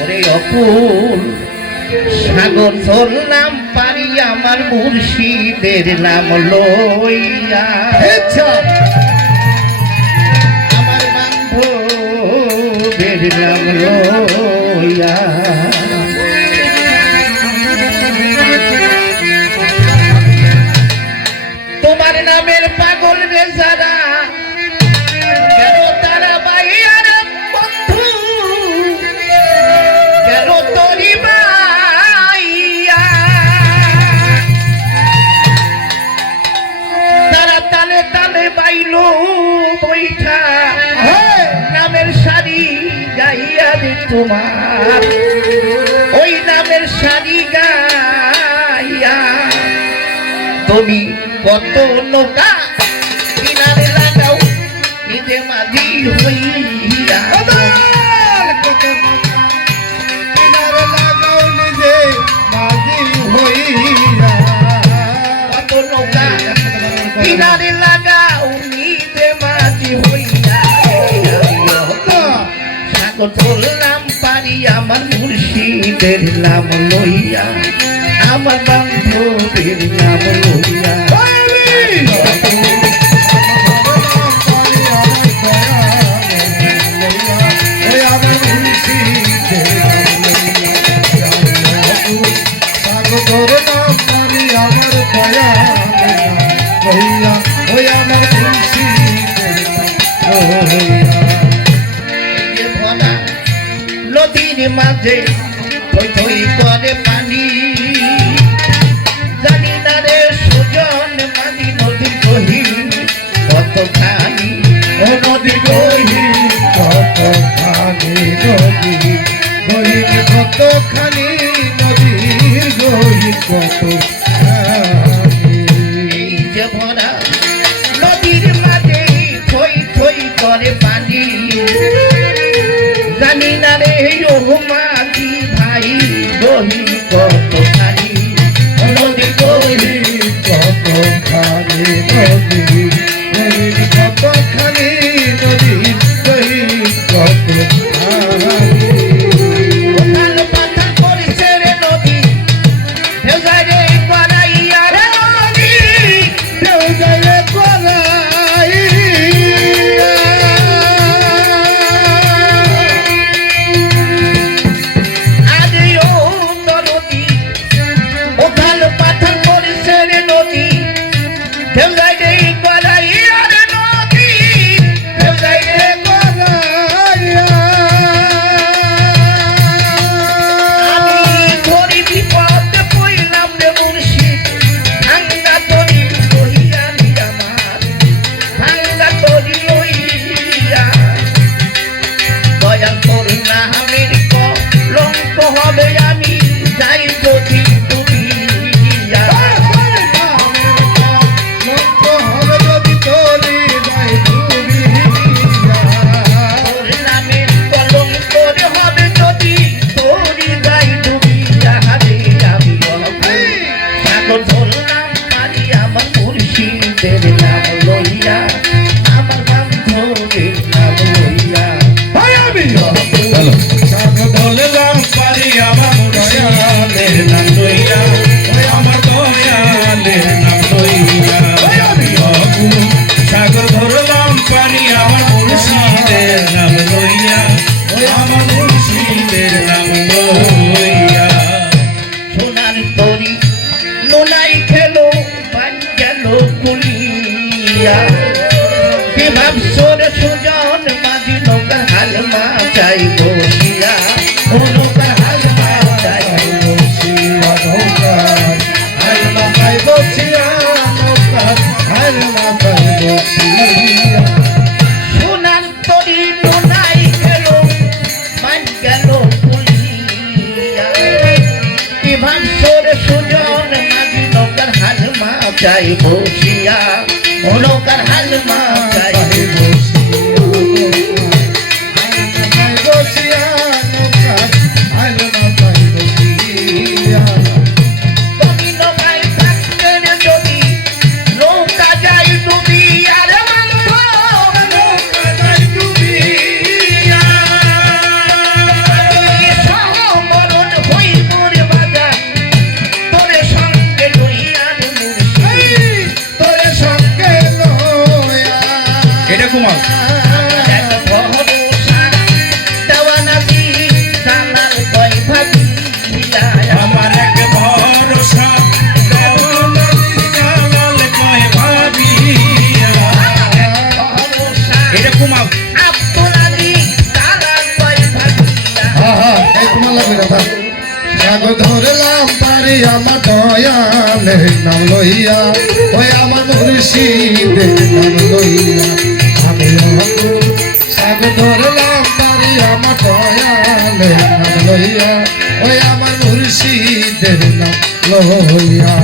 ওরে অকুল সাগর ধরলাম পারি আমার মুর্শিদের নাম লইয়া আমার বান্ধবের নাম লইয়া তোমার নামের পাগল রে যারা কেন তারা বাইয়ার বন্ধু কেন তোরি বাইয়া তারা তালে তালে বাইলো বৈঠা নামের শাড়ি গাইয়া রে তোমার ওই নামের শাড়ি গাইয়া তুমি কত নৌকা কিনারে লাগাও নিজে মাঝি হইয়া কিনারে লাগাও নিজে মাঝি হইয়া কত নৌকা কিনারে লাগাও নিজে মাঝি হইয়া সাগর ধরলাম পারি আমার মুর্শিদের নাম লইয়া আমার বান্ধবের নাম লইয়া নদীর মাঝে থই থই করে পানি জানি না রে সুজন মাঝি নদীর গহীন কতখানি ও নদীর গহীন কতখানি নদী গহীন কতখানি নদীর গহীন কতখানি এই যে ভরা নদীর মাঝে থই থই করে পানি জানি না রে ও মাঝি ভাই গহীন কতখানি নদীর গহীন কতখানি নদী গহীন কতখানি নদী গহীন কতখানি ওখান পাথর পড়েছে রে নদী ঢেউ যায় রে গড়াইয়া রে নদী ঢেউ যায় রে গড়াইয়া আজ ও নদী ওখান পাথর পড়েছে রে নদী ঢেউ যায় রে গড়াইয়া রে নদী ঢেউ যায় রে গড়াইয়া আমি ধরি বিপদে পড়লাম রে মুর্শিদ ভাঙ্গা তরি লইয়া নি আমার ভাঙ্গা তরি লইয়া দয়াল করুণা আমির কলঙ্ক হবে আমি যাই যদি তুমি লক্ষ্য হবে যদি তোরে যায় ডুবিয়া নামের কলঙ্ক হবে যদি তোরি যাই ডুবিয়া রে আমি সাগর ধরলাম পারি আমার মুর্শিদের নাম লইয়া আমার বান্ধবের নাম লইয়া সাগর ধরলাম পারি আমার দয়ালের নাম লইয়া আমার দয়ালের নাম লইয়া সাগর ধরলাম পারি আমার মুর্শিদের নাম লইয়া আমার মুর্শিদের নাম লইয়া সোনার তরি নোলাই খেলো পান গেল কুলিয়া কি ভাবছো রে সুজন মাঝি নৌকা হাল মাচাই বসিয়া ও নৌকা হাল মাচাই বসিয়া নৌকার আর মাথায় বসিয়া নৌকার আর মাথায় বসিয়া সোনার তরি নোলাই খেলো পান গেল কুলিয়া কি ভাবছো রে সুজন মাঝি নৌকার হাল মাচাই বসিয়া ও নৌকার হাল মাচাই বসিয়া নৌকার আর মাথায় বসিয়া তুমি নৌকায় থাকতে যদি নৌকা যাই ডুবিয়া রে নৌকা যায় ডুবিয়া কইরা থাক সাগর ধরলাম পারি আমার দয়ালে নাম লইয়া ওই আমার মুর্শিদের নাম লইয়া আমি সাগর ধরলাম পারি আমার দয়ালে নাম লইয়া ওই আমার মুর্শিদের নাম লইয়া